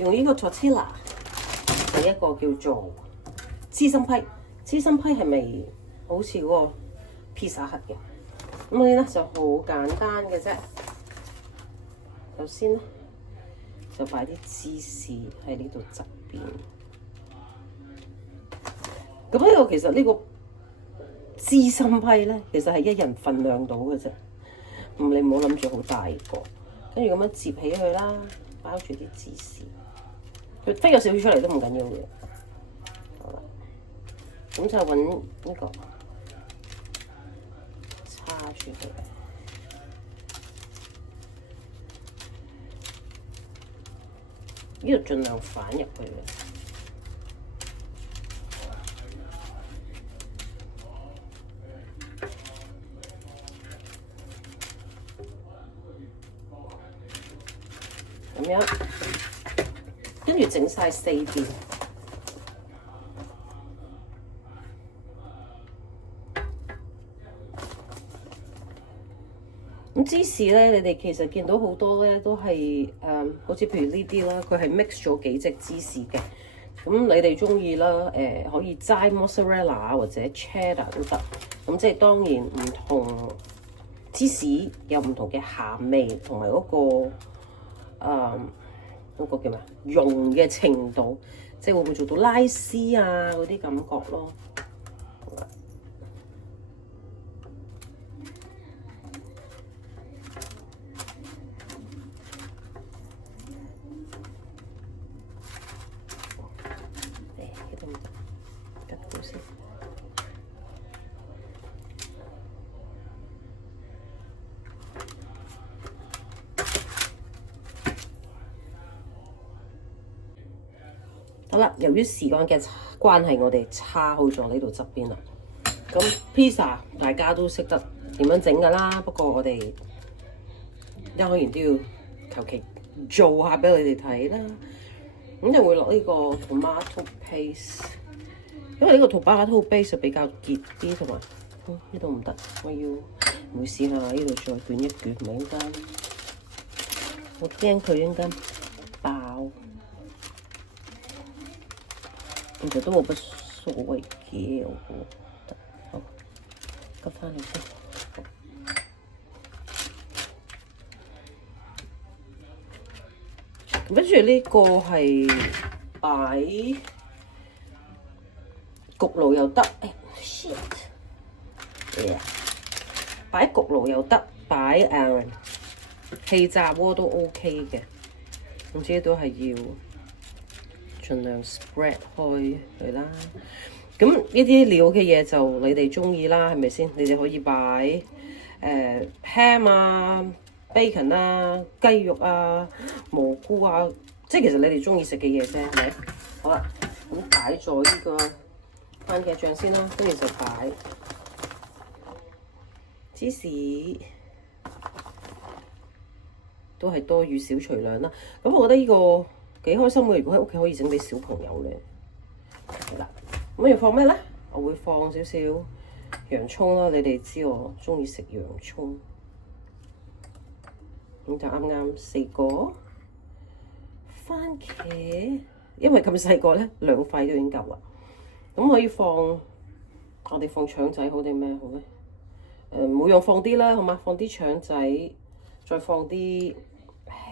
用呢個 tortilla 係一個叫做芝心批，芝心批係咪好似嗰個披薩盒嘅？咁呢咧就好簡單嘅啫。首先咧就擺啲芝士喺呢度側邊。咁呢個其實呢個芝心批咧，其實係一人份量到嘅啫。你唔好諗住好大個，跟住咁樣摺起佢啦，包住啲芝士。佢飛咗少少出嚟都唔緊要嘅。好啦，咁就揾呢個叉住佢，呢度盡量反入去嘅。咁樣，跟住整晒4邊。咁芝士咧，你哋其實見到好多咧都係好似譬如呢啲啦，佢係 mix 咗幾隻芝士嘅。咁你哋中意啦，可以齋 mozzarella 或者 cheddar 都得。咁即係當然唔同芝士有唔同嘅鹹味，同埋嗰個。嗰個叫咩？溶嘅程度，即係會唔會做到拉絲啊嗰啲感覺咯。呢度吉好先。好啦，由於時間嘅關係，我哋叉好咗呢度側邊啦。咁 pizza 大家都識得點樣整㗎啦，不過我哋一開完都要求其做下俾你哋睇啦。咁就會落呢個 tomato paste， 因為呢個 tomato paste 比較結啲，同埋呢度唔得，我要會試下呢度再捲一捲，唔係陣間我驚佢陣間爆。其實都冇乜所謂嘅，我覺得。好，急翻嚟先。跟住呢個係擺焗爐又得，shit，擺焗爐又得，擺氣炸鍋都 OK 嘅。總之都係要盡量 spread 開佢啦。咁呢啲料嘅嘢就你哋中意啦，係咪先？你哋可以擺ham 啊、bacon 啊、雞肉啊、蘑菇啊，即係其實你哋中意食嘅嘢啫，係咪？好啦，咁擺咗呢個番茄醬先啦，跟住就擺芝士，都係多與少隨量啦。咁我覺得呢個幾開心嘅，如果喺屋企可以整俾小朋友咧。係啦，咁要放咩咧？我會放少少洋葱啦，你哋知我中意食洋葱。咁就啱啱4個番茄，因為咁細個咧，2塊都已經夠啦。咁可以放，我哋放腸仔好定咩好咧？每樣放啲啦，好嘛？放啲腸仔，再放啲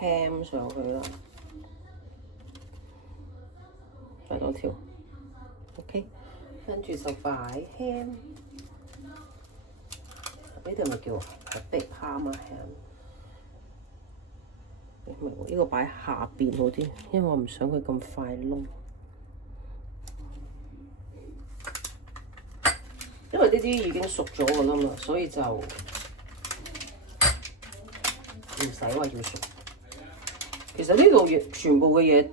ham 上去啦，擺多條 ，OK。跟住就擺 ham， 呢度咪叫Big Parma ham。呢個擺下邊好啲，因為我唔想佢咁快燶。因為呢啲已經熟咗㗎啦嘛，所以就唔使話要熟。其實呢度全部嘅嘢，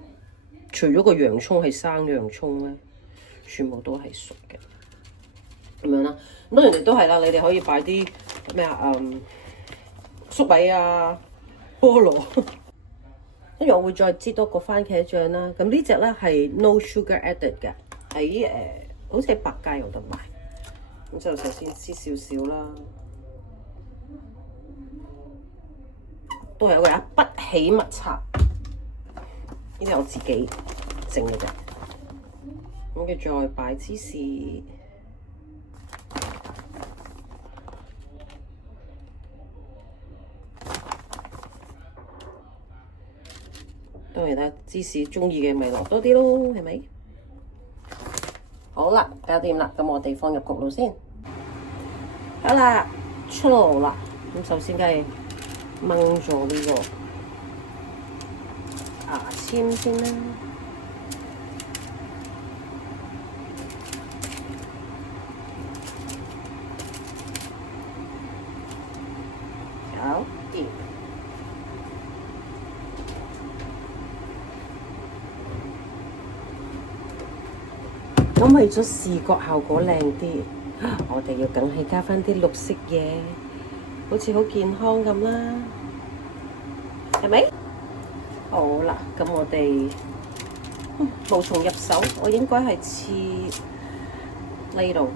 除咗個洋葱係生洋葱咧，全部都係熟嘅。咁樣啦，咁當然都係啦，你哋可以擺啲咩啊，粟米啊、菠蘿。跟住我會再擠多個番茄醬啦。咁呢隻咧係 no sugar added 嘅，喺好似喺百佳有得賣。咁就首先擠少少啦，都係嗰個不起密插。呢啲我自己整嘅啫。咁跟住再擺芝士，當然啦，芝士鍾意嘅咪落多啲咯，係咪？好啦，搞掂啦，咁我哋放入焗爐先。好啦，出爐啦。咁首先梗係掹咗呢個牙籤先啦。搞掂。咁為咗視覺效果靚啲，我哋要梗係加返啲綠色嘢，好似好健康咁啦，係咪？好啦，咁我哋無從入手，我應該係切呢度。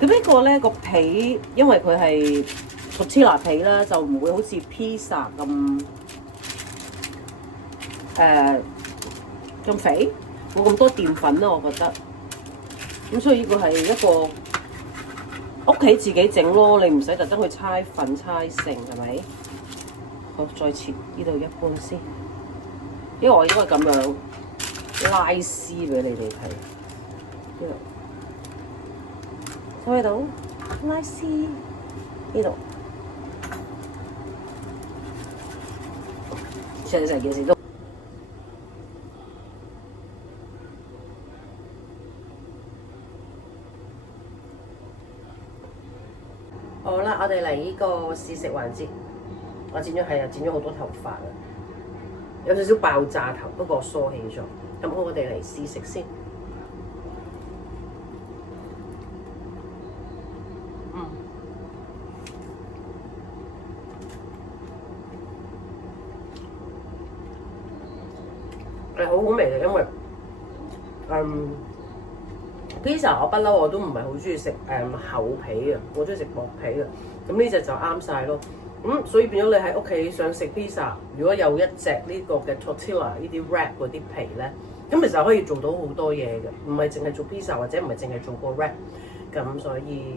咁呢個咧個皮，因為佢係tortilla皮啦，就唔會好似 pizza 咁肥，冇咁多澱粉啦，我覺得。咁所以呢個係一個屋企自己整咯，你唔使特登去猜粉猜成，係咪？好，再切呢度一半先，因為我應該咁樣拉絲俾你哋睇。呢度。睇到拉絲呢度，成件事都好啦。我哋嚟呢個試食環節，我剪咗好多頭髮啊，有少少爆炸頭，不過我梳起咗。咁我哋嚟試食先。係好好味嘅，因為pizza 我不嬲我都唔係好中意食厚皮啊，我中意食薄皮啊。咁呢隻就啱晒咯。所以變咗你喺屋企想食 pizza， 如果有一隻呢個嘅 tortilla 呢啲 wrap 嗰啲皮咧，咁其實可以做到好多嘢嘅，唔係淨係做 pizza 或者唔係淨係做個 wrap。咁所以